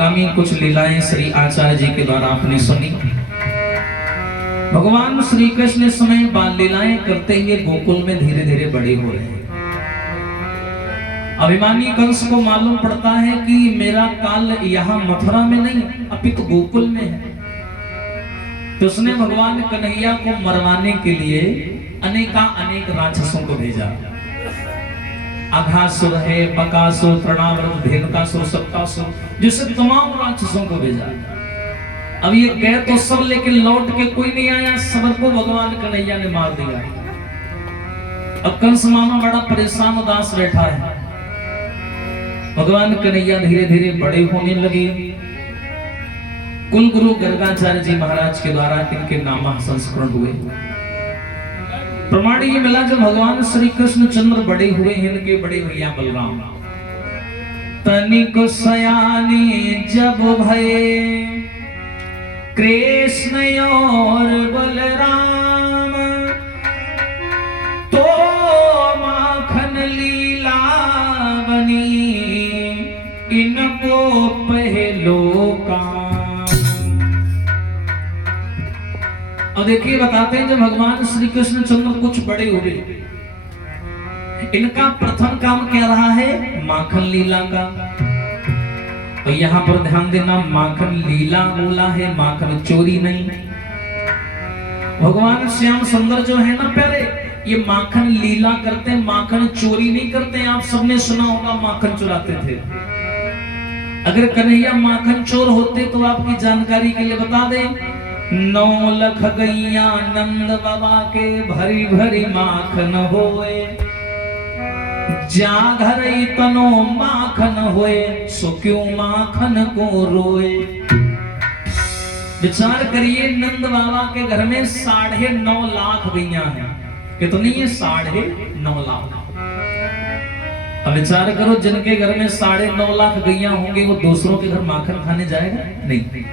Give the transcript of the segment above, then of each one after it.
आगामी कुछ लीलाएं श्री आचार्य जी के द्वारा आपने सुनी। भगवान श्री कृष्ण इस समय बाल लीलाएं करते हुए गोकुल में धीरे धीरे बड़े हो रहे हैं। अभिमानी कंस को मालूम पड़ता है कि मेरा काल यहाँ मथुरा में नहीं अपितु गोकुल में है। तो उसने भगवान कन्हैया को मरवाने के लिए अनेक राक्षसों को भेजा। अघासुर है, बकासुर, तृणावृत, धेनुकासुर, सप्तासुर, जिससे तमाम राक्षसों को भेजा। अब ये गए तो सब, लेकिन लौट के कोई नहीं आया, सबको भगवान कन्हैया ने मार दिया। अब कंस मामा बड़ा परेशान उदास बैठा है। भगवान कन्हैया धीरे धीरे बड़े होने लगे। कुल गुरु गर्गाचार्य जी महाराज के द्वारा इनके नाम संस्मरण हुए। प्रमाण ये मिला जब भगवान श्री कृष्ण चंद्र बड़े हुए हैं, इनके बड़े भैया बलराम तनिक सयानी जब भये कृष्ण और बलराम, तो माखन लीला बनी इनको पहलो काम। और देखिए बताते हैं जब भगवान श्री कृष्ण चंद्र कुछ बड़े हुए, इनका प्रथम काम क्या रहा है? माखन लीला का। और यहां पर ध्यान देना, माखन लीला बोला है, माखन चोरी नहीं। भगवान श्याम सुंदर जो है ना प्यारे, ये माखन लीला करते, माखन चोरी नहीं करते। आप सबने सुना होगा माखन चुराते थे। अगर कन्हैया माखन चोर होते तो आपकी जानकारी के लिए बता दें, 9 लाख गैया नंद बाबा के भरी भरी माखन होए, जा घर तनो माखन होए, सो क्यों माखन को रोए। विचार करिए, नंद बाबा के घर में 9.5 लाख गैया हैं। कितनी है? 9.5 लाख। अब विचार करो, जिनके घर में 9.5 लाख गैया होंगे वो दूसरों के घर माखन खाने जाएगा? नहीं।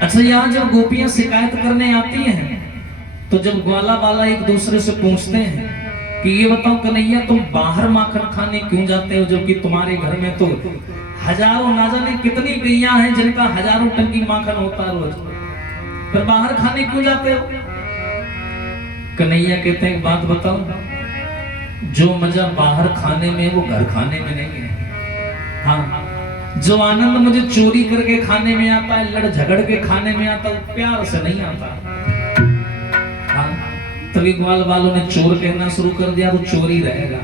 अच्छा, यहाँ जब गोपियां शिकायत करने आती हैं तो जब ग्वाला वाला एक दूसरे से पूछते हैं कि ये बताओ कन्हैया, तुम बाहर माखन खाने क्यों जाते हो, जबकि तुम्हारे घर में तो हजारों, ना जाने कितनी गैया हैं जिनका हजारों टन की माखन होता है रोज, पर बाहर खाने क्यों जाते हो? कन्हैया कहते हैं, एक बात बताओ, जो मजा बाहर खाने में वो घर खाने में नहीं है। हाँ, जो आनंद मुझे चोरी करके खाने में आता है, लड़ झगड़ के खाने में आता है, प्यार से नहीं आता। हाँ, तभी ग्वाल वालों ने चोर कहना शुरू कर दिया तो चोरी रहेगा।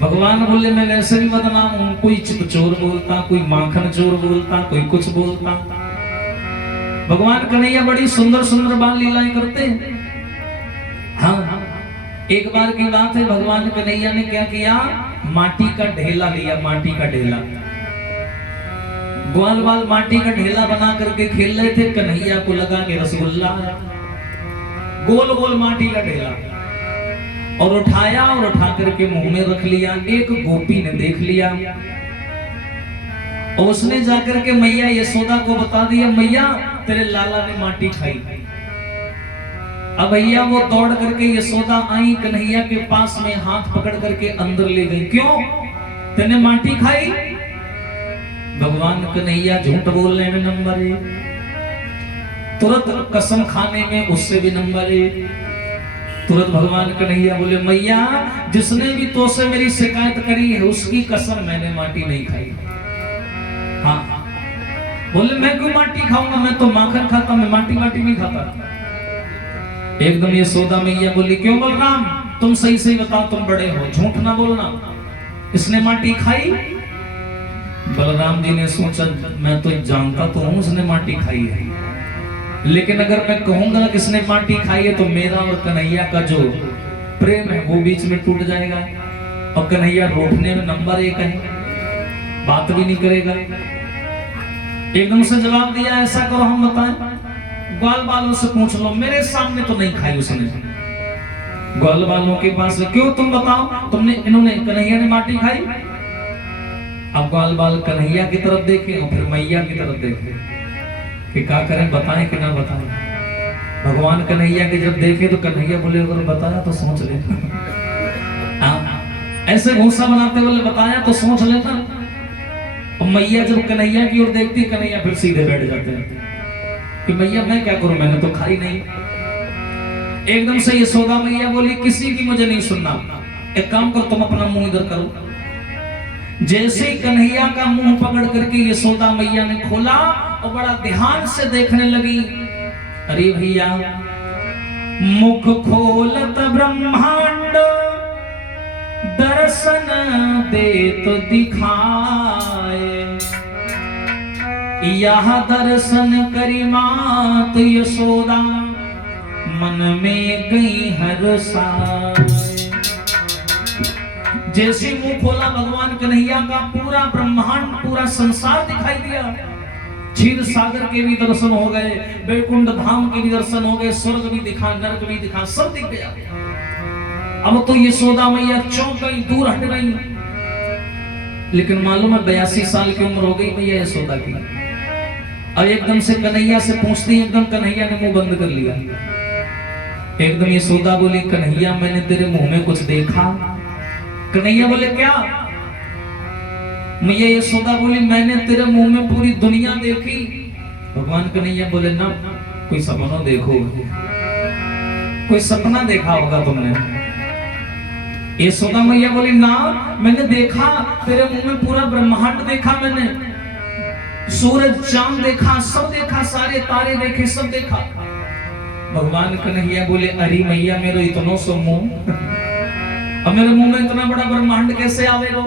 भगवान बोले, मैं वैसे भी बदनाम हूं, कोई चित चोर बोलता, कोई माखन चोर बोलता, कोई कुछ बोलता। भगवान कन्हैया बड़ी सुंदर सुंदर बाल लीलाएं करते हैं। हाँ, एक बार की बात है, भगवान कन्हैया ने क्या किया? माटी का ढेला लिया, माटी का ढेला। ग्वाल बाल माटी का ढेला बना करके खेल रहे थे। कन्हैया को लगा कि रसगुल्ला, गोल गोल माटी का ढेला, और उठाया और उठा करके मुंह में रख लिया। एक गोपी ने देख लिया और उसने जाकर के मैया यशोदा को बता दिया, मैया तेरे लाला ने माटी खाई। अब भैया वो दौड़ करके यशोदा आई, कन्हैया के पास में हाथ पकड़ करके अंदर ले गई। क्यों? तेने माटी खाई? भगवान कन्हैया झूठ बोलने में नंबर 1, तुरंत कसम खाने में उससे भी नंबर 1। तुरंत भगवान कन्हैया बोले, मैया जिसने भी तो से मेरी शिकायत करी है उसकी कसम, मैंने माटी नहीं खाई। हाँ, बोले मैं क्यों माटी खाऊंगा, मैं तो माखन खाता, मैं माटी नहीं खाता। एकदम ये यशोदा मैया बोली, क्यों बलराम, तुम सही सही बताओ, तुम बड़े हो, झूठ ना बोलना, इसने माटी खाई? बलराम जी ने सोचा, मैं तो जानता तो हूं उसने माटी खाई है, लेकिन अगर मैं कहूंगा किसने माटी खाई है तो मेरा और कन्हैया का जो प्रेम है वो बीच में टूट जाएगा, और कन्हैया रोकने में नंबर 1 है, बात भी नहीं करेगा। एकदम से जवाब दिया, ऐसा करो हम बताएं, ग्वाल बालों से पूछ लो, मेरे सामने तो नहीं खाई उसने। ग्वाल बालों के पास, क्यों तुम बताओ, इन्होंने कन्हैया ने माटी खाई? अब ग्वाल बाल कन्हैया की तरफ देखे और फिर मैया की तरफ देखे कि क्या करें, बताएं कि ना बताएं। भगवान कन्हैया के जब देखे तो कन्हैया बोले, अगर बताया तो सोच लेना। ऐसे घूसा बनाते बोले, बताया तो सोच लेना। मैया जब कन्हैया की ओर देखती, कन्हैया फिर सीधे बैठ जाते हैं कि मैया मैं क्या करूं, मैंने तो खाई नहीं। एकदम से यशोदा मैया बोली किसी की मुझे नहीं सुनना, एक काम करो तुम अपना मुंह इधर करो। जैसे ही कन्हैया का मुंह पकड़ करके यशोदा मैया ने खोला और बड़ा ध्यान से देखने लगी, अरे भैया मुख खोलत ब्रह्मांड दर्शन दे तो दिखाए, यह दर्शन करी मात यशोदा मन में गई हर्षाए। जैसे मुंह खोला भगवान कन्हैया का पूरा ब्रह्मांड पूरा संसार दिखाई दिया। क्षीर सागर के भी दर्शन हो गए, बैकुंठ धाम के भी दर्शन हो गए, स्वर्ग भी दिखा, नरक भी दिखा, सब दिख गया। अब तो यशोदा मैया चौंक गई, दूर हट गई। लेकिन मालूम है 82 साल की उम्र हो गई मैया यशोदा की। और एकदम से कन्हैया से पूछती, एकदम कन्हैया ने मुंह बंद कर लिया। एकदम यशोदा बोली कन्हैया मैंने तेरे मुंह में कुछ देखा। कन्हैया बोले क्या? मैया यशोदा बोली मैंने तेरे मुंह में पूरी दुनिया देखी। भगवान कन्हैया बोले ना, कोई सपना देखो, कोई सपना देखा होगा तुमने। यशोदा मैया बोली ना, मैंने देखा तेरे मुंह में पूरा ब्रह्मांड देखा, मैंने सूरज चांद देखा, सब देखा, सारे तारे देखे, सब देखा। भगवान कन्हैया बोले अरे मैया मेरे इतना सो मुंह, अब मेरे मुंह में इतना बड़ा ब्रह्मांड कैसे आवेगा?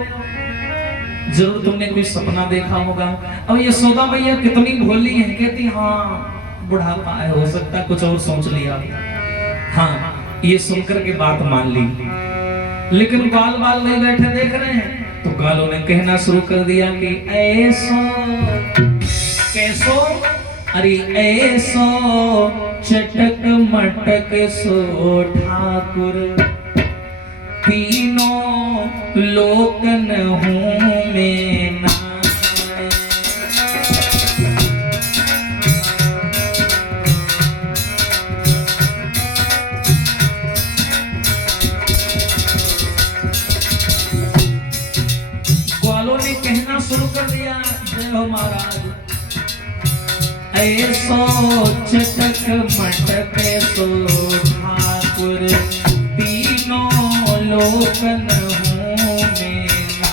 जरूर तुमने कोई सपना देखा होगा। अब यशोदा मैया कितनी भोली है, कहती हाँ बुढ़ापा है, हो सकता है कुछ और सोच लिया। हाँ ये सुनकर के बात मान ली। लेकिन बाल बाल वही बैठे देख रहे हैं तो गालों ने कहना शुरू कर दिया कि ऐसो कैसो, अरे ऐसो चटक मटक सो ठाकुर, तीनों लोकन हूँ मैं ना। ग्वालों ने कहना शुरू कर दिया जय हो महाराज, ऐसो चटक मटक सो ठाकुर, तीनों लोकन हूँ मैं ना।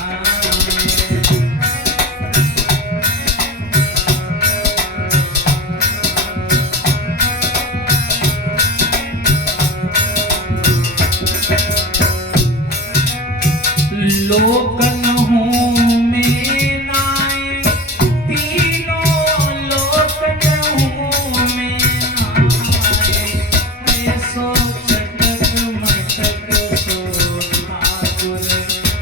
लोकन हूँ मैं नाय, तीनों लोकन हूँ मैं नाय, ऐसो चटक मटक सो ठाकुर,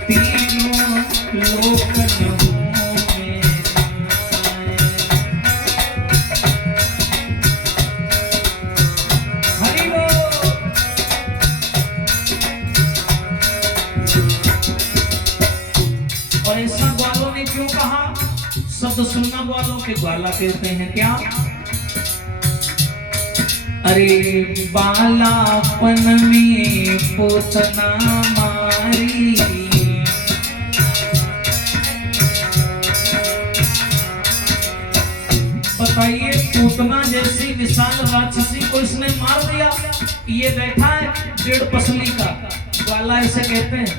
तीनों लोकन हूँ मैं नाय। हरि बोल। और ऐसा ग्वालों ने क्यों कहा? शब्द सुनना ग्वालों के, ग्वाला कहते हैं क्या? अरे बालापन में पोतना मारी, बताइए पूतना जैसी विशाल राक्षसी को इसने मार दिया। ये बैठा है 1.5 पसली का, ग्वाला ऐसे कहते हैं।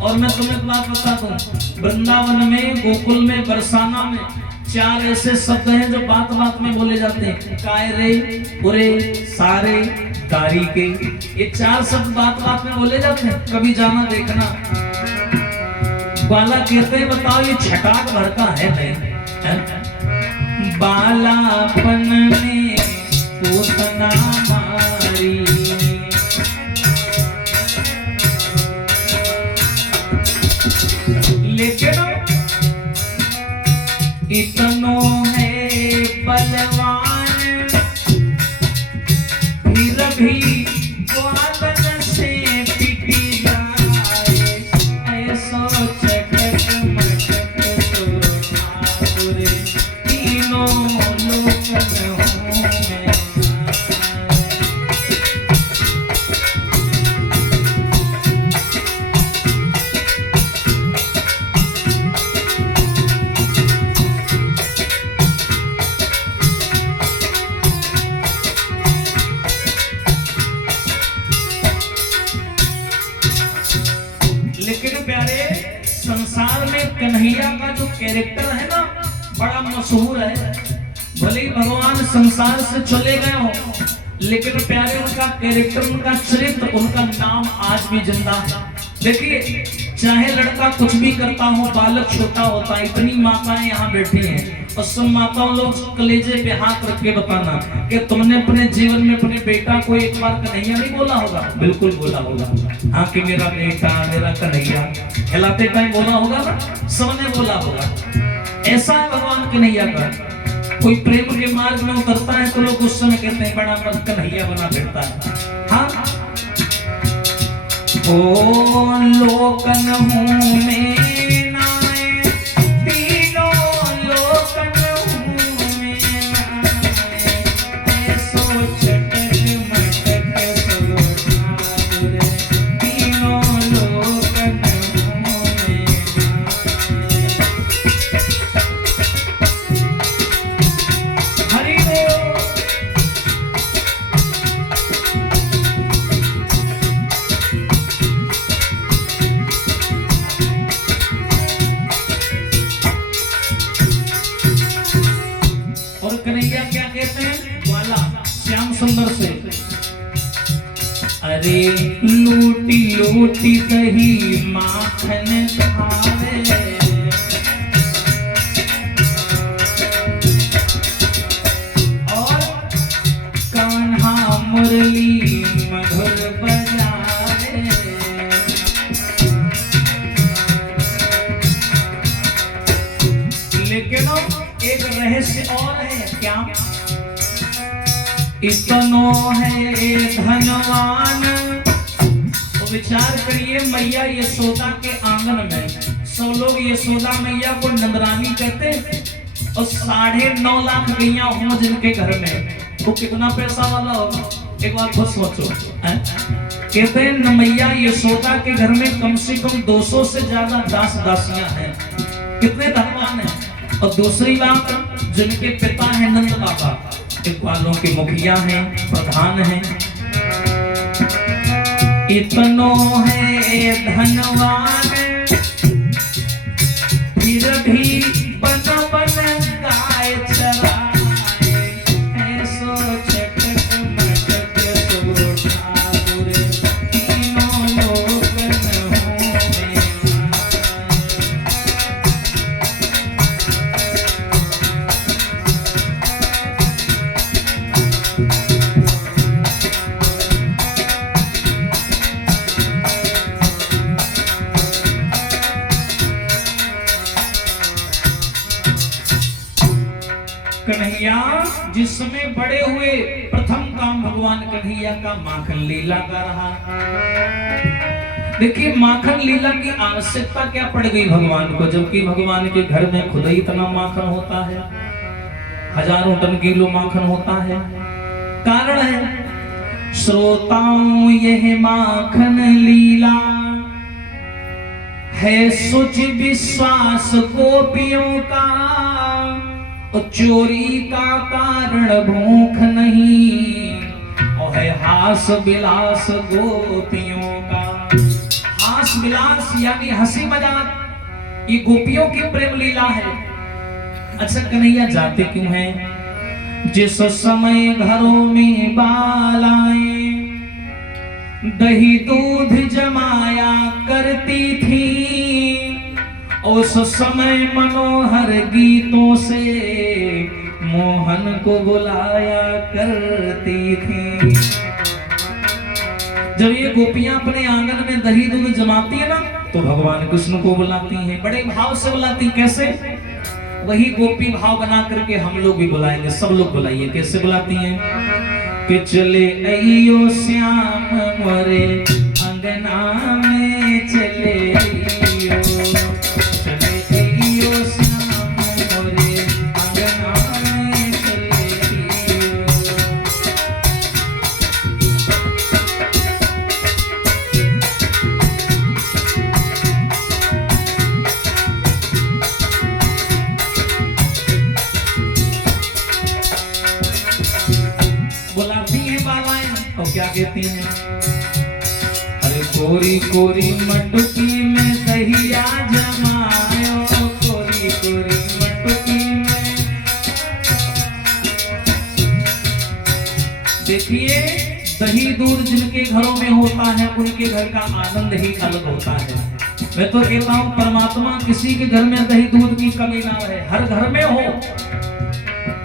और मैं तुम्हें बात बता दूं, वृंदावन में, गोकुल में, बरसाना में 4 ऐसे शब्द हैं जो बात बात में बोले जाते हैं। कायरे, पुरे, सारे, दारी के, ये 4 शब्द बात बात में बोले जाते हैं। कभी जाना देखना। बाला कहते हैं बताओ ये छटाक भर का है नहीं? बालापन में पोतना मारी, लेकिन इतनो है बलवान, फिर भी ग्वालन से पिटी जाए, ऐसो चटक मटक सो ठाकुर, तीनों लोकन हूँ मैं नाय। कैरेक्टर है ना बड़ा मशहूर है। भले ही भगवान संसार से चले गए हो, लेकिन प्यारे उनका कैरेक्टर, उनका चरित्र, उनका नाम आज भी जिंदा है। देखिए चाहे लड़का कुछ भी करता हो, बालक छोटा होता है, इतनी माताएं यहाँ बैठी हैं और सब माताओं लोग कलेजे पे हाथ रख के बताना कि तुमने अपने जीवन में अपने बेटा को एक बार कन्हैया नहीं बोला होगा? बिल्कुल बोला होगा। हाँ कि मेरा बेटा, मेरा कन्हैया, हिलाते टाइम बोला होगा ना, सबने बोला होगा। ऐसा है भगवान कन्हैया का। कोई प्रेम के मार्ग में उतरता है तो लोग उस समय कहते हैं बड़ा मस्त कन्हैया बना फिरता है। हाँ ओ लोकन हूँ मैं नाए, तीनों लोकन हूँ मैं नाए, ऐसो चटक मटक सलो ठाकुर, तीनों लोकन हूँ मैं नाए। हरि बोल। कन्हैया क्या कहते हैं? ग्वाला श्याम सुंदर से, अरे लूटी लूटी दही माखन खावे, और कान्हा मुरली मधुर बजावे। लेकिन एक रहस्य और है। क्या? इतनो है धनवान। तो विचार करिए, मैया यशोदा के आंगन में सब लोग यशोदा मैया को नंदरानी कहते, और 9.5 लाख गैया हो जिनके घर में, वो कितना पैसा वाला होगा? एक बार खुद सोचो। कहते हैं मैया यशोदा के घर में कम से कम 200 से ज्यादा दास दासियां हैं। कितने धनवान हैं। और दूसरी बात, जिनके पिता हैं नंद बाबा, ग्वालों के मुखिया हैं, प्रधान हैं। इतनो है धनवान फिर भी बन बन गाय चराए, ऐसो चटक मटक सलो ठाकुर, तीनों लोकन हूँ मैं कन्हैया जिस समय बड़े हुए, प्रथम काम भगवान कन्हैया का माखन लीला का रहा। देखिए माखन लीला की आवश्यकता क्या पड़ गई भगवान को, जबकि भगवान के घर में खुद ही इतना माखन होता है, हजारों टन किलो माखन होता है। कारण है श्रोताओं यह माखन लीला है सुच विश्वास गोपियों का, चोरी का कारण भूख नहीं, और है हास विलास गोपियों का। हास विलास यानी हंसी मजाक, ये गोपियों की प्रेम लीला है। अच्छा कन्हैया जाते क्यों हैं? जिस समय घरों में बालाएं दही दूध जमाया करती थी, उस समय मनोहर गीतों से मोहन को बुलाया करती थी। जब ये गोपियां अपने आंगन में दही दूध जमाती है ना, तो भगवान कृष्ण को बुलाती हैं, बड़े भाव से बुलाती। कैसे? वही गोपी भाव बना करके हम लोग भी बुलाएंगे, सब लोग बुलाइए। कैसे बुलाती हैं? कि चले अइयो श्याम मोरे अंगना में, चले अइयो, चले अइयो श्याम मोरे अंगना में, चले अइयो। बुलाती हैं बालाएं और क्या कहती हैं? अरे कोरी कोरी मटकी में दहिया जमायो, कोरी कोरी देखिए दही दूध जिनके घरों में होता है उनके घर का आनंद ही अलग होता है। मैं तो कहता हूँ परमात्मा किसी के घर में दही दूध की कमी ना रहे, हर घर में हो।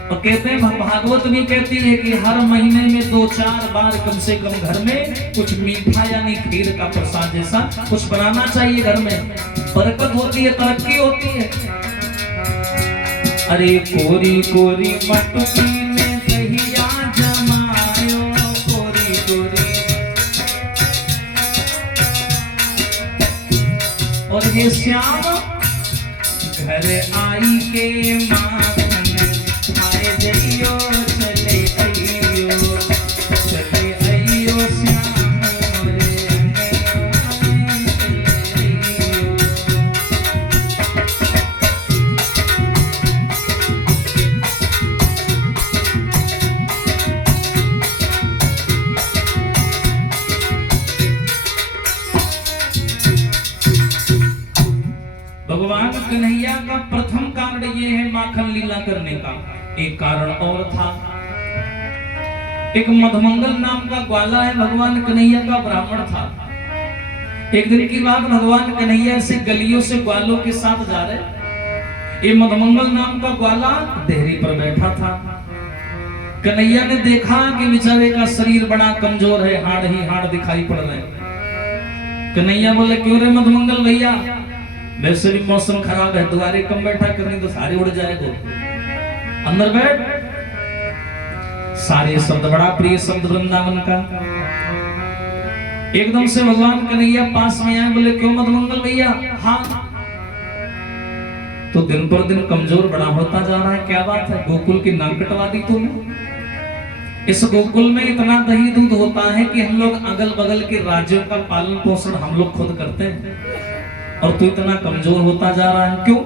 और कहते हैं भागवत भी कहती है कि हर महीने में 2-4 बार कम से कम घर में कुछ मीठा यानी खीर का प्रसाद जैसा कुछ बनाना चाहिए। घर में बरकत होती है, तरक्की होती है। अरे कोरी कोरी मटकी में दहिया जमायो, कोरी कोरी। और ये श्याम घर आई के माखन आए जइयो, चले अइयो, चले अइयो श्याम रे भगवान कन्हैया का प्रथम कारण ये है माखन लीला करने का। एक कारण और था, एक मधुमंगल नाम का ग्वाला है भगवान कन्हैया का, ब्राह्मण था। एक दिन की बात, भगवान कन्हैया से गलियों से ग्वालों के साथ जा रहे। ये मधुमंगल नाम का ग्वाला देहरी पर बैठा था। कन्हैया ने देखा कि बेचारे का शरीर बड़ा कमजोर है, हाड़ ही हाड़ दिखाई पड़ रहे। कन्हैया बोले क्यों रे मधुमंगल भैया, वैसे भी मौसम खराब है, द्वारे कम बैठा करनी तो सारे उड़ जाएगा, अंदर बैठ। सारे शब्द बड़ा प्रिय शब्द वृंदावन का। एकदम से भगवान कन्हैया पास में आए, बोले क्यों मधुमंगल भैया। हाँ तो दिन पर दिन कमजोर बड़ा होता जा रहा है, क्या बात है, गोकुल की नाक कटवा दी तुमने। इस गोकुल में इतना दही दूध होता है कि हम लोग अगल बगल के राज्यों का पालन पोषण हम लोग खुद करते हैं, और तू इतना कमजोर होता जा रहा है, क्यों।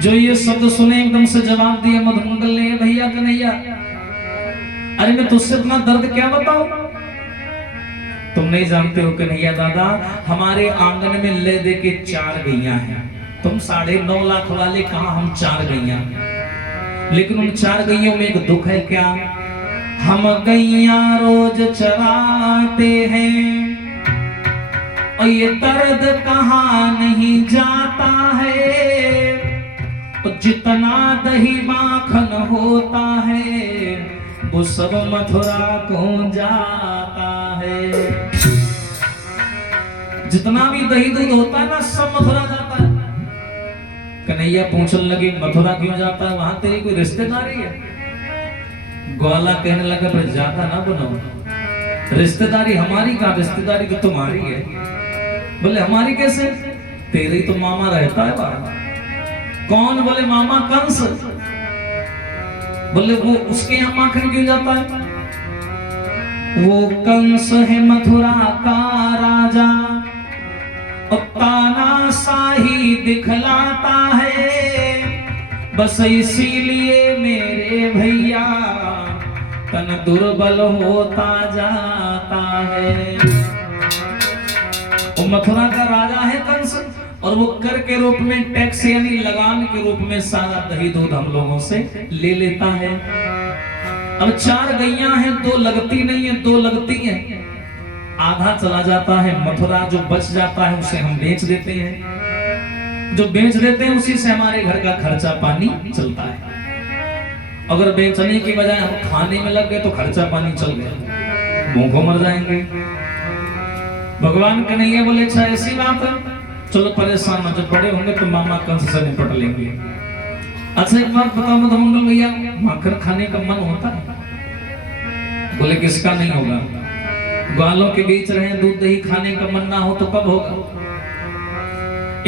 जो ये शब्द सुने एकदम से जवाब दिया मधुमंगल ने, भैया कन्हैया, अरे मैं तुझसे अपना दर्द क्या बताऊं, तुम नहीं जानते हो कन्हैया दादा, हमारे आंगन में ले दे के 4 गैया हैं। तुम 9.5 लाख वाले कहां, हम 4 गैया। लेकिन उन 4 गैयों में एक दुख है, क्या, हम गैया रोज चराते हैं और ये दर्द कहां नहीं जाता है, और जितना दही माखन होता है वो सब मथुरा को जाता है। जितना भी दही दूध होता है ना, सब मथुरा जाता है। कन्हैया पूछने लगे मथुरा क्यों जाता है, वहां तेरी कोई रिश्तेदारी है। ग्वाला कहने लगा पर ज्यादा ना बनाओ, रिश्तेदारी हमारी का, रिश्तेदारी तो तुम्हारी है। बोले हमारी कैसे, तेरे तो मामा रहता है बाहर। कौन, बोले मामा कंस। बोले वो उसके यहाँ माखन क्यों जाता है, वो कंस है मथुरा का राजा, और तानाशाही दिखलाता है, बस इसीलिए मेरे भैया तन दुर्बल होता जाता है। वो मथुरा का राजा है कंस, और वो कर के रूप में, टैक्स यानी लगान के रूप में सारा दही दूध हम लोगों से ले लेता है। अब 4 गैया हैं, 2 लगती नहीं है, 2 लगती हैं। आधा चला जाता है, मथुरा जो बच जाता है उसे हम बेच देते हैं। जो बेच देते हैं उसी से हमारे घर का खर्चा पानी चलता है। अगर बेचने की बजाय हम खाने में लग गए तो खर्चा पानी चल गया, भूखों मर जाएंगे। भगवान कन्हैया बोले अच्छा ऐसी बात है, चलो परेशान मत, जब बड़े होंगे तो मामा कंस से निपट लेंगे। अच्छा एक बात बताओ मधुमंगल भैया, माखन खाने का मन होता है। बोले किसका नहीं होगा, ग्वालों के बीच रहे, दूध दही खाने का मन ना हो तो कब होगा।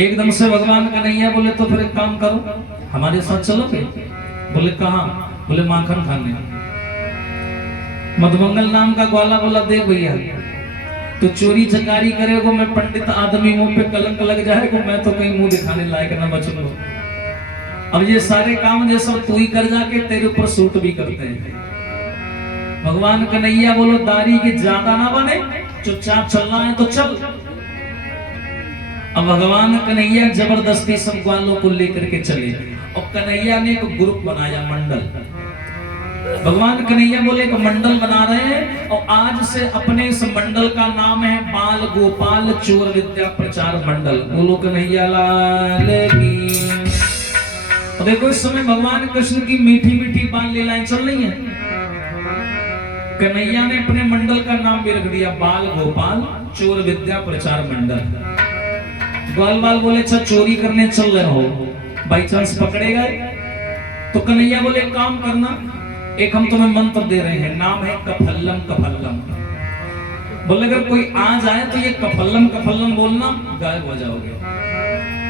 एकदम से भगवान कन्हैया बोले तो फिर एक काम करो, हमारे साथ चलोगे। बोले कहाँ, बोले माखन खाने। मधुमंगल नाम का ग्वाला बोला देख भैया, तो चोरी चकारी करेगो, मैं पंडित आदमी, मुंह पे कलंक लग जाएगा, मैं तो कहीं मुंह दिखाने लायक ना बचूंगा। अब ये सारे काम जो सब तू ही कर जाके, तेरे ऊपर सूट भी करते हैं। भगवान कन्हैया बोलो दाढ़ी के ज्यादा ना बने, चुपचाप चलना है तो चल। अब भगवान कन्हैया जबरदस्ती सब ग्वालों को लेकर के चले, और कन्हैया ने एक ग्रुप बनाया, मंडल। भगवान कन्हैया बोले एक मंडल बना रहे हैं और आज से अपने इस मंडल का नाम है बाल गोपाल चोर विद्या प्रचार मंडल। बोलो कन्हैया लाल की। और देखो इस समय भगवान कृष्ण की मीठी मीठी बाल लीलाएं चल रही हैं। कन्हैया ने अपने मंडल का नाम भी रख दिया बाल गोपाल चोर विद्या प्रचार मंडल। ग्वाल बाल बोले अच्छा चोरी करने चल रहे हो, बाई चांस पकड़े गए तो कन्हैया बोले काम करना, एक हम तुम्हें मंत्र दे रहे हैं, नाम है कफल्लम कफल्लम। बोले अगर कोई आ जाए तो ये कफल्लम कफल्लम बोलना, गायब हो जाओगे।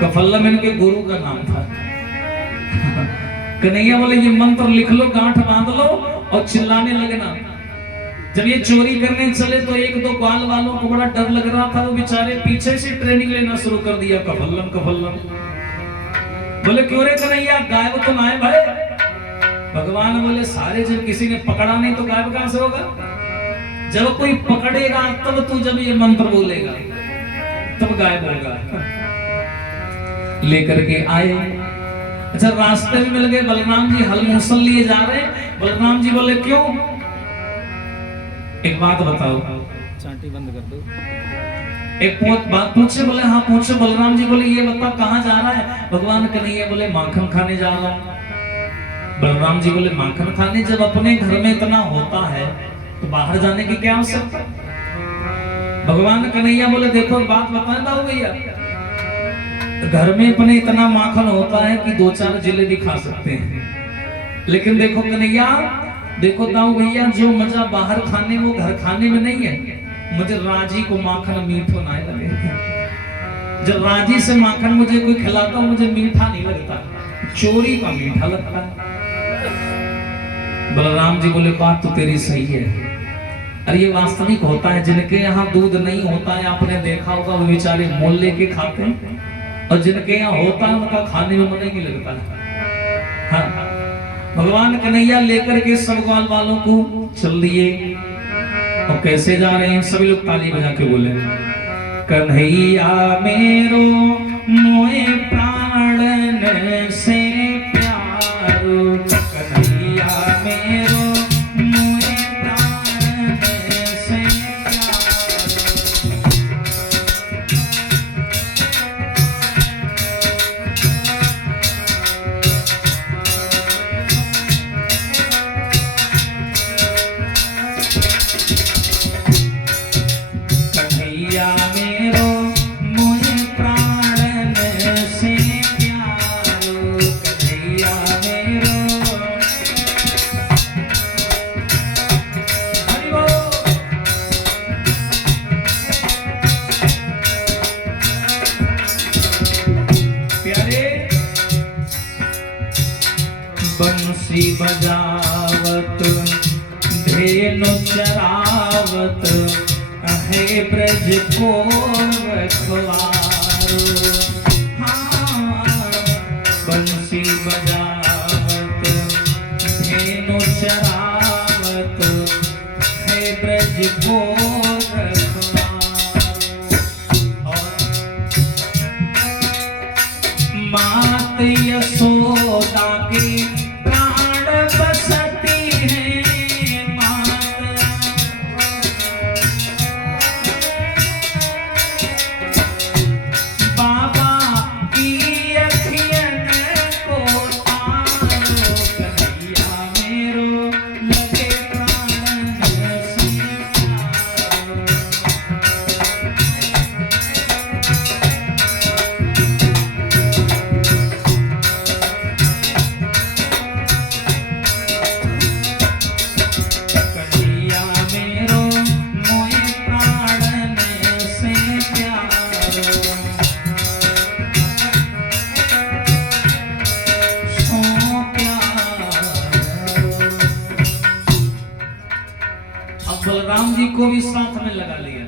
कफल्लम इनके गुरु का नाम था। कन्हैया बोले ये मंत्र लिख लो, गांठ बांध लो और चिल्लाने लगना। जब ये चोरी करने चले तो एक दो ग्वाल वालों को बड़ा डर लग रहा था, वो बेचारे पीछे से ट्रेनिंग लेना शुरू कर दिया, कफल्लम कफल्लम। बोले क्यों रे कन्हैया, गायब तो ना है भाई। भगवान बोले सारे जब किसी ने पकड़ा नहीं तो गायब कहां से होगा? जब कोई पकड़ेगा तब तू जब ये मंत्र बोलेगा तब गायब होगा। लेकर के आए। अच्छा रास्ते में मिल गए बलराम जी, हल मूसल लिए जा रहे हैं। बलराम जी बोले क्यों? एक बात बताओ, चांटी बंद कर दो। एक बात पूछे? बोले हाँ पूछे। बलराम जी बोले ये बता कहां जा रहा है? भगवान कन्हैया बोले माखन खाने जा रहा हूं। बलराम जी बोले माखन खाने? जब अपने घर में इतना होता है तो बाहर जाने की क्या आवश्यकता? भगवान कन्हैया बोले देखो बात बताना हो भैया, घर में अपने इतना माखन होता है कि 2-4 जिलेबी खा सकते हैं, लेकिन देखो कन्हैया, देखो दाऊ भैया, जो मजा बाहर खाने वो घर खाने में नहीं है। मुझे राजी को माखन मीठो ना लगे। जब राजी से माखन मुझे कोई खिलाता मुझे मीठा नहीं लगता, चोरी का मीठा लगता है। बलराम जी बोले बात तो तेरी सही है। अरे ये वास्तविक होता है, जिनके यहाँ दूध नहीं होता है आपने देखा होगा वो बेचारे मोल लेके खाते हैं, और जिनके यहाँ होता है उनका खाने में मन नहीं लगता है। हाँ। भगवान कन्हैया लेकर के सब ग्वाल वालों को चल दिए और कैसे जा रहे हैं? सभी लोग ताली बजा के बोले कन्हैया मेरो मोए प्राणन से प्यारो, कन्हैया मेरो मोए प्राणन से बंसी बजावत धेनु चरावत है ब्रज को रखवारो। हाँ बंसी बजावत धेनु चरावत है ब्रज को रखवारो। मात यशोदा के बलराम जी को भी साथ में लगा लिया।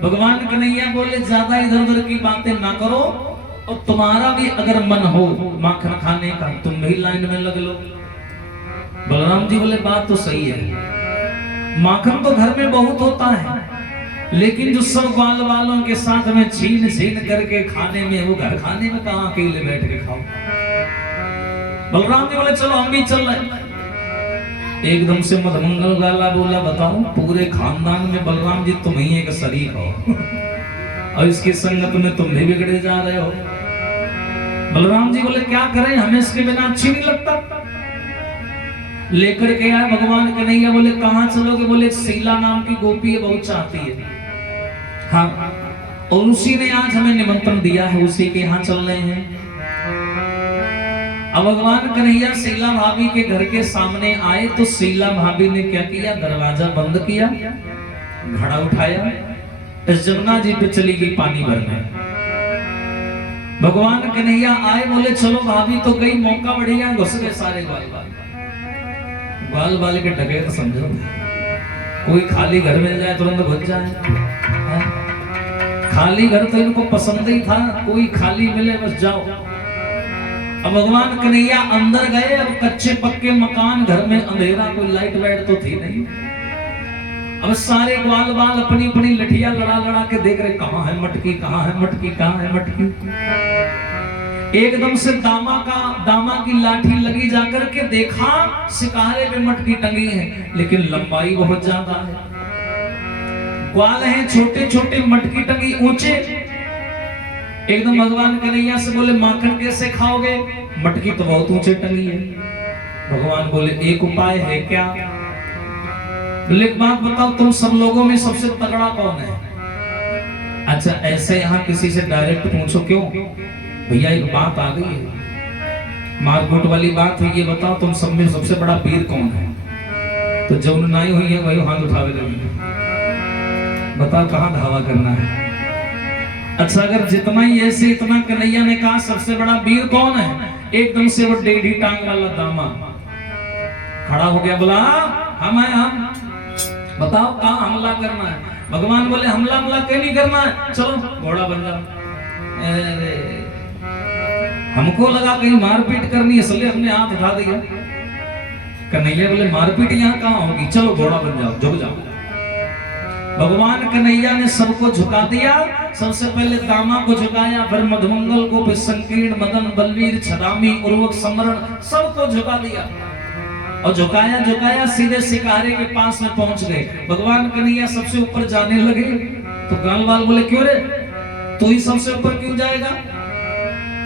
भगवान कन्हैया बोले ज्यादा इधर उधर की बातें ना करो, और तुम्हारा भी अगर मन हो माखन खाने का तुम भी लाइन में लग लो। बलराम जी बोले बात तो सही है, माखन तो घर में बहुत होता है, लेकिन जो सब ग्वाल वालों के साथ में छीन छीन करके खाने में, वो घर खाने में कहां अकेले बैठ के खाओ। बलराम जी बोले चलो हम भी चल रहे। एकदम से मधमंगल गाला बोला, बताओ पूरे खानदान में बलराम जी तुम ही एक शरीक हो और इसकी संगत में तुम भी बिगड़े जा रहे हो। बलराम जी बोले क्या करें, हमें इसके बिना अच्छी नहीं लगता। लेकर के आए भगवान कन्हैया। बोले कहां चलोगे? बोले शीला नाम की गोपी है, बहुत चाहती है। हाँ, और उसी ने आज हमें निमंत्रण दिया है, उसी के यहाँ चल रहे हैं। अब भगवान कन्हैया शीला भाभी के घर के सामने आए तो शीला भाभी ने क्या किया, दरवाजा बंद किया, घड़ा उठाया, इस जमुना जी पे चली गई पानी भरने। भगवान कन्हैया आए, बोले चलो भाभी तो गई, मौका बढ़िया, घुस गए सारे ग्वाल बाल के डगे। तो समझो कोई खाली घर मिल जाए तुरंत घुस जाए। खाली घर तो इनको पसंद ही था, कोई खाली मिले बस जाओ। अब भगवान कन्हैया अंदर गए। अब कच्चे पक्के मकान, घर में अंधेरा, कोई लाइट वाइट तो थी नहीं। अब सारे ग्वाल बाल अपनी अपनी लठिया लड़ा लड़ा के देख रहे, कहां है मटकी, कहां है मटकी, कहां है मटकी। एकदम से दामा की लाठी लगी, जाकर के देखा सिकारे पे मटकी टंगी है, लेकिन लंबाई बहुत ज्यादा है। ग्वाल हैं छोटे छोटे, मटकी टंगी ऊंचे। एकदम भगवान कन्हैया से बोले माखन कैसे खाओगे, मटकी तो बहुत ऊंचे टंगी है। भगवान बोले एक उपाय है क्या? बोले एक बात बताओ, तुम सब लोगों में सबसे तगड़ा कौन है? अच्छा ऐसे यहाँ किसी से डायरेक्ट पूछो। क्यों भैया, एक बात आ गई है, मारकूट वाली बात है, ये बताओ तुम सब में सबसे बड़ा वीर कौन है? तो जो नाई हुई है वही हाथ उठावे लगी, बताओ कहाँ धावा करना है। अच्छा अगर जितना ही ऐसे इतना कन्हैया ने कहा सबसे बड़ा वीर कौन है, एकदम से वो टेढ़ी टांग वाला दामा खड़ा हो गया, बोला हम हैं, हम बताओ कहाँ हमला करना है। भगवान बोले हमला क्यों नहीं करना है, चलो घोड़ा बन जाओ। हमको लगा कहीं मारपीट करनी है, इसलिए हमने हाथ उठा दिया। कन्हैया बोले मारपीट यहाँ कहाँ होगी, चलो घोड़ा बन जाओ, झुक जाओ। भगवान कन्हैया ने सबको झुका दिया। सबसे पहले दामा को झुकाया, फिर मधुमंगल को, फिर संकीर्ण, मदन, बलवीर, छदामी, उर्वक, समरण, सबको झुका दिया। और झुकाया सीधे सिकारे के पास में पहुंच गए। भगवान कन्हैया सबसे ऊपर जाने लगे तो गालवाल बोले क्यों रे, तू ही सबसे ऊपर क्यों जाएगा?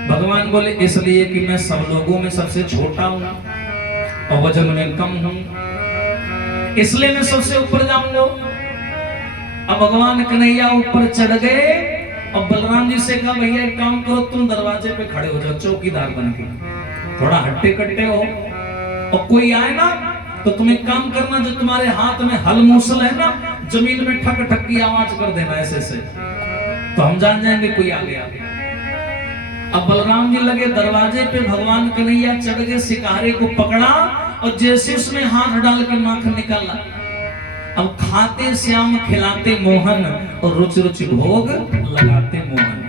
भगवान बोले इसलिए कि मैं सब लोगों में सबसे छोटा हूं और वजन में कम हूं, इसलिए मैं सबसे ऊपर जाऊंगा। अब भगवान कन्हैया ऊपर चढ़ गए और बलराम जी से कहा भैया एक काम करो, तुम दरवाजे पे खड़े हो जाओ चौकीदार बन के, थोड़ा हट्टे कट्टे हो, और कोई आए ना तो तुम एक काम करना, जो तुम्हारे हाथ में हल मूसल है ना, जमीन में ठक ठक की आवाज कर देना ऐसे से, तो हम जान जाएंगे कोई आ गया। अब बलराम जी लगे दरवाजे पे, भगवान कन्हैया चढ़ गए, सिकारे को पकड़ा और जैसे उसमें हाथ डाल के माखन निकाला। अब खाते श्याम खिलाते मोहन और रुचि रुचि भोग लगाते मोहन।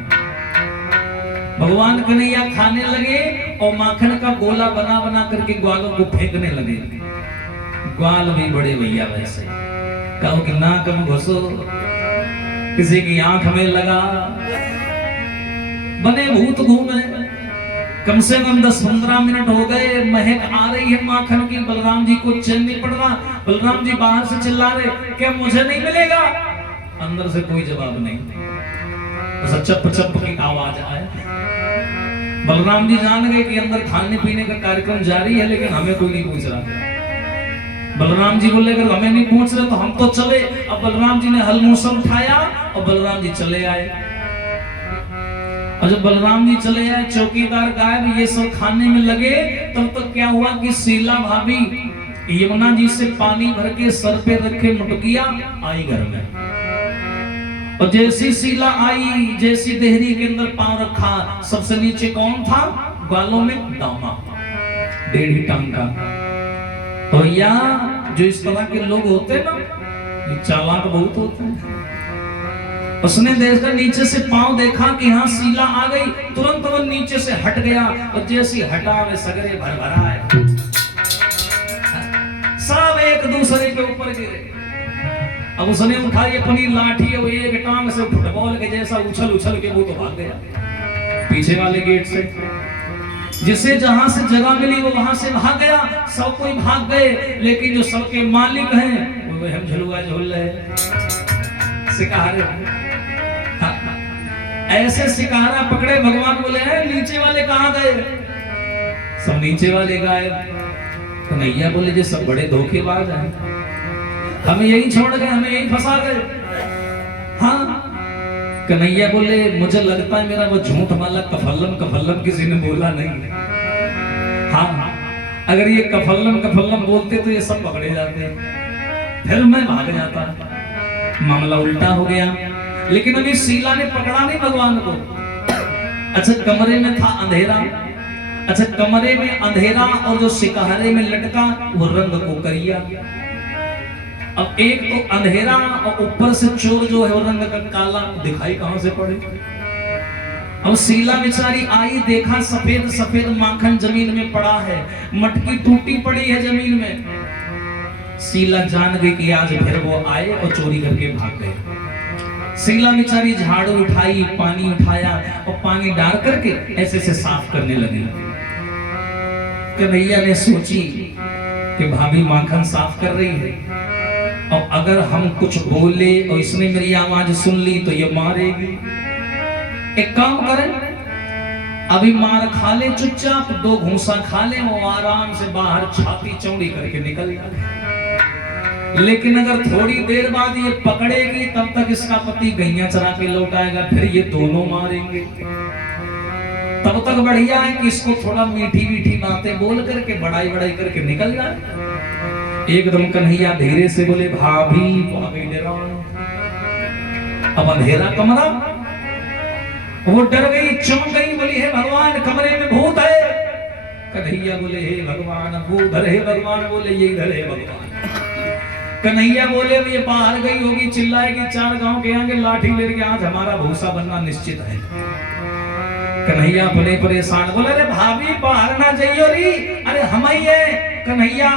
भगवान कन्हैया खाने लगे और माखन का गोला बना बना करके ग्वालों को फेंकने लगे। ग्वाल भी बड़े भैया वैसे, कहो कि नाक में घुसो, किसी की आंख में लगा, बने भूत घूमे। कम से कम 10-15 मिनट हो गए, महक आ रही है माखन की, बलराम जी को चैन नहीं पड़ रहा। बलराम जी बाहर से चिल्ला रहे क्या मुझे नहीं मिलेगा? अंदर से कोई जवाब नहीं, बस चप चप की आवाज आए। बलराम जी जान गए कि अंदर खाने पीने का कार्यक्रम जारी है, लेकिन हमें कोई नहीं पूछ रहा। बलराम जी बोले अगर हमें नहीं पूछ रहे तो हम तो चले। अब बलराम जी ने हलमूसल उठाया और बलराम जी चले आए। और जब बलराम जी चले आए, चौकीदार गायब, ये सब खाने में लगे, तब तो क्या हुआ कि शीला भाभी यमुना जी से पानी भर के सर पे रखे मुटकिया आई घर में। और जैसी शीला आई, जैसी देहरी के अंदर पांव रखा, सबसे नीचे कौन था? ग्वालों में दामा, डेढ़ी टांग का। तो या जो इस तरह के लोग होते ना, ये चालाक बहुत होते हैं। उसने देखकर नीचे से पांव देखा कि हाँ शीला आ गई, तुरंत वो नीचे से हट गया और जैसी हटा वे सगरे भर भरा है, सब एक दूसरे के ऊपर गिरे। अब उसने उठाई अपनी लाठी और एक टांग से फुटबॉल के जैसा उछल उछल के वो तो भाग गया पीछे वाले गेट से। जिसे जहां से जगह मिली वो वहां से भाग गया, सब कोई भाग गए, लेकिन जो सबके मालिक हैं वो हम झुलुआ झूल रहे शिकारे। हाँ, ऐसे शिकारा पकड़े, भगवान बोले हैं नीचे वाले कहां गए? सब नीचे वाले गायब। कन्हैया बोले जी सब बड़े धोखेबाज हैं, हमें यही छोड़ गए, हमें यही फंसा गए। हाँ, कन्हैया बोले मुझे लगता है मेरा वो झूठ वाला कफल्लम कफल्लम किसी ने बोला नहीं। हाँ, अगर ये कफल्लम कफल्लम बोलते तो ये सब पकड़े जाते, फिर मैं भाग जाता, मामला उल्टा हो गया। लेकिन अभी शीला ने पकड़ा नहीं भगवान को। अच्छा, कमरे में था अंधेरा, अच्छा कमरे में अंधेरा और जो शिकारे में लटका वो रंग को करिया। अब एक तो अंधेरा और ऊपर से चोर जो है वो रंग का काला, दिखाई कहां से पड़े। अब शीला बेचारी आई, देखा सफेद सफेद माखन जमीन में पड़ा है, मटकी टूटी पड़ी है जमीन में। शीला जान गई कि आज फिर वो आए और चोरी करके भाग गए। शीला बेचारी झाड़ू उठाई, पानी उठाया और पानी डाल करके ऐसे से साफ करने लगी। कन्हैया ने सोची कि भाभी माखन साफ कर रही है, और अगर हम कुछ बोले और इसने मेरी आवाज सुन ली तो ये मारेगी। एक काम करें, अभी मार खा ले चुपचाप, 2 घूंसा खा ले, वो आराम से बाहर छाती चौड़ी करके निकल जाए। लेकिन अगर थोड़ी देर बाद ये पकड़ेगी तब तक इसका पति गैया चरा के लौट आएगा, फिर ये दोनों मारेंगे। तब तक बढ़िया है कि इसको थोड़ा मीठी मीठी बातें बोल करके बड़ाई बड़ाई करके निकल जाए। एकदम कन्हैया धीरे से बोले भाभी, भाभी डरा। अब अंधेरा कमरा, वो डर गई, चौंक गई, बोली हे भगवान कमरे में भूत है। कन्हैया बोले हे भगवान वो उधर है, भगवान बोले ये इधर है भगवान। कन्हैया बोले अब ये बाहर गई होगी, चिल्लाएगी 4 गांव के आगे लाठी लेके, आज हमारा भूसा बनना निश्चित है। कन्हैया बड़े परेशान, बोले अरे भाभी बाहर ना जाइयो री, अरे हम ही है। कन्हैया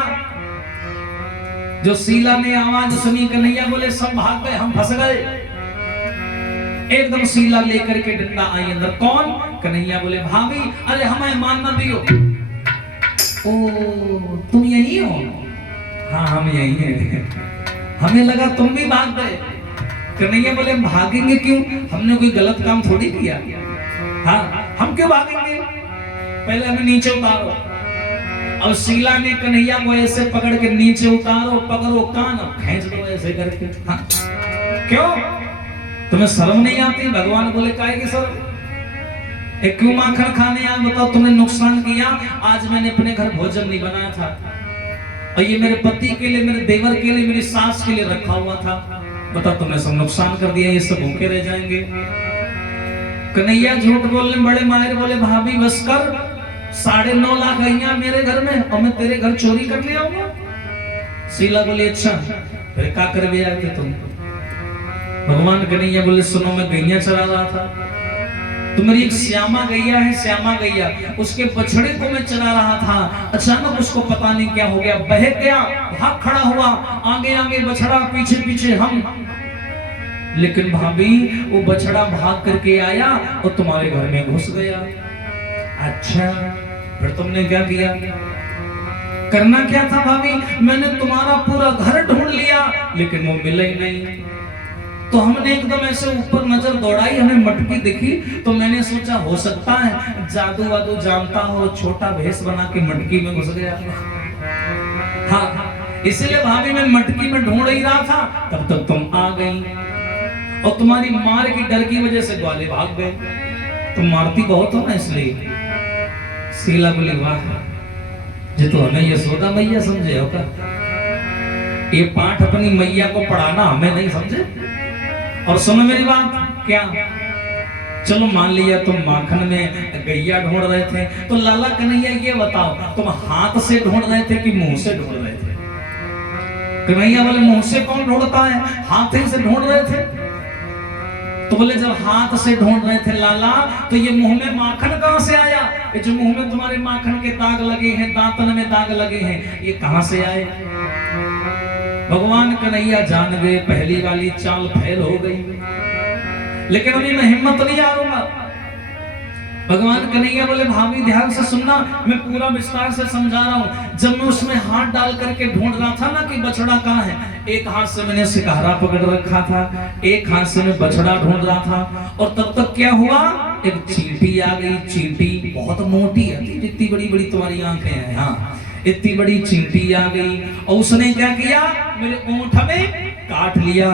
जो शीला ने आवाज सुनी, कन्हैया बोले सब भाग गए, हम फंस गए। एकदम शीला लेकर के डंडा आई अंदर, कौन? कन्हैया बोले भाभी, अरे हमें मान ना दियो। ओ तुम यही हो? हाँ हम यही हैं, हमें लगा तुम भी भाग गए। कन्हैया बोले भागेंगे क्यों, हमने कोई गलत काम थोड़ी किया। हाँ हम क्यों भागेंगे, पहले हमें नीचे उतारो। और शीला ने कन्हैया को ऐसे पकड़ के नीचे उतारो, पकड़ो कान, खींच दो ऐसे करके। हाँ क्यों, तुम्हें शर्म नहीं आती? भगवान बोले काहे की शर्म, क्यों माखन खाने आए, बताओ तुमने नुकसान किया। आज मैंने अपने घर भोजन नहीं बनाया था, और ये मेरे पति के लिए, मेरे देवर के लिए, मेरी सास के लिए रखा हुआ था, बताओ तुमने सब नुकसान कर दिया, ये सब भूखे रह जाएंगे। कन्हैया झूठ बोलने बड़े माहिर, बोले भाभी बस कर, 9.5 लाख गैया मेरे घर में और मैं तेरे घर चोरी करने आऊंगा। शीला बोली अच्छा फिर क्या करवे आके तुम? भगवान कन्हैया बोले सुनो, मैं गैया चरा रहा था, तो मेरी एक श्यामा गैया है, श्यामा गैया, उसके बछड़े को मैं चरा रहा था। अचानक उसको पता नहीं क्या हो गया, बह गया, भाग खड़ा हुआ, आगे आगे बछड़ा, पीछे पीछे हम। लेकिन भाभी वो बछड़ा भाग करके आया और तुम्हारे घर में घुस गया। अच्छा फिर तुमने क्या किया? करना क्या था भाभी, मैंने तुम्हारा पूरा घर ढूंढ लिया लेकिन वो मिला ही नहीं। तो हमने एकदम ऐसे ऊपर नजर दौड़ाई, हमें मटकी दिखी, तो मैंने सोचा हो सकता है जादू वादू जानता हो, छोटा भेष बना के मटकी में घुस गया। हाँ इसलिए भाभी मैं मटकी में ढूंढ ही रहा था, तब तक तुम आ गई और तुम्हारी मार की डर की वजह से ग्वाले भाग गए। तुम मारती बहुत हो ना इसलिए। शीला बोली वाह जो तो हमें यशोदा मैया समझे होगा, ये पाठ अपनी मैया को पढ़ाना हमें नहीं समझे। और सुनो मेरी बात, क्या चलो मान लिया तुम माखन में गैया ढूंढ रहे थे, तो लाला कन्हैया ये बताओ तुम हाथ से ढूंढ रहे थे कि मुंह से ढूंढ रहे थे? कन्हैया बोले मुंह से कौन ढूंढता है, हाथ ही से ढूंढ रहे थे। तो बोले जब हाथ से ढूंढ रहे थे लाला, तो ये मुंह में माखन कहां से आया? ये जो मुंह में तुम्हारे माखन के दाग लगे हैं, दांतन में दाग लगे हैं, ये कहां से आए? भगवान कन्हैया जान गए पहली वाली चाल फेल हो गई। लेकिन अभी मैं हिम्मत नहीं हारूंगा, भगवान कन्हैया बोले भाभी ध्यान से सुनना, मैं पूरा विस्तार से समझा रहा हूँ। जब मैं उसमें हाथ डाल करके ढूंढ रहा था ना कि बछड़ा कहाँ है, एक हाथ से मैंने सिकहरा पकड़ रखा था, एक हाथ से मैं बछड़ा ढूंढ रहा था, और तब तक क्या हुआ, एक चींटी आ गई। चींटी बहुत मोटी है, इतनी बड़ी बड़ी तुम्हारी आंखें हैं, हाँ इतनी बड़ी चींटी आ गई, और उसने क्या किया, मेरे ओंठ में काट लिया,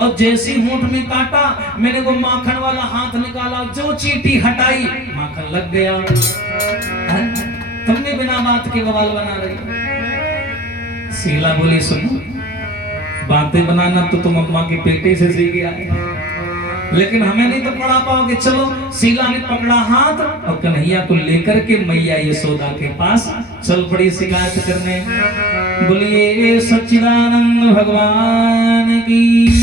और जैसे होंठ में काटा, मैंने वो माखन वाला हाथ निकाला, जो चींटी हटाई माखन लग गया। तुमने बिना बात के बवाल बना रही। शीला बोली सुनो, बातें बनाना तो तुम अम्मा के पेटे से सीख गया है, लेकिन हमें नहीं तो पढ़ा पाओगे। चलो, शीला ने पकड़ा हाथ और कन्हैया को लेकर के मैया यशोदा के पास चल पड़ी शिकायत करने। बोलिए सच्चिदानंद भगवान की।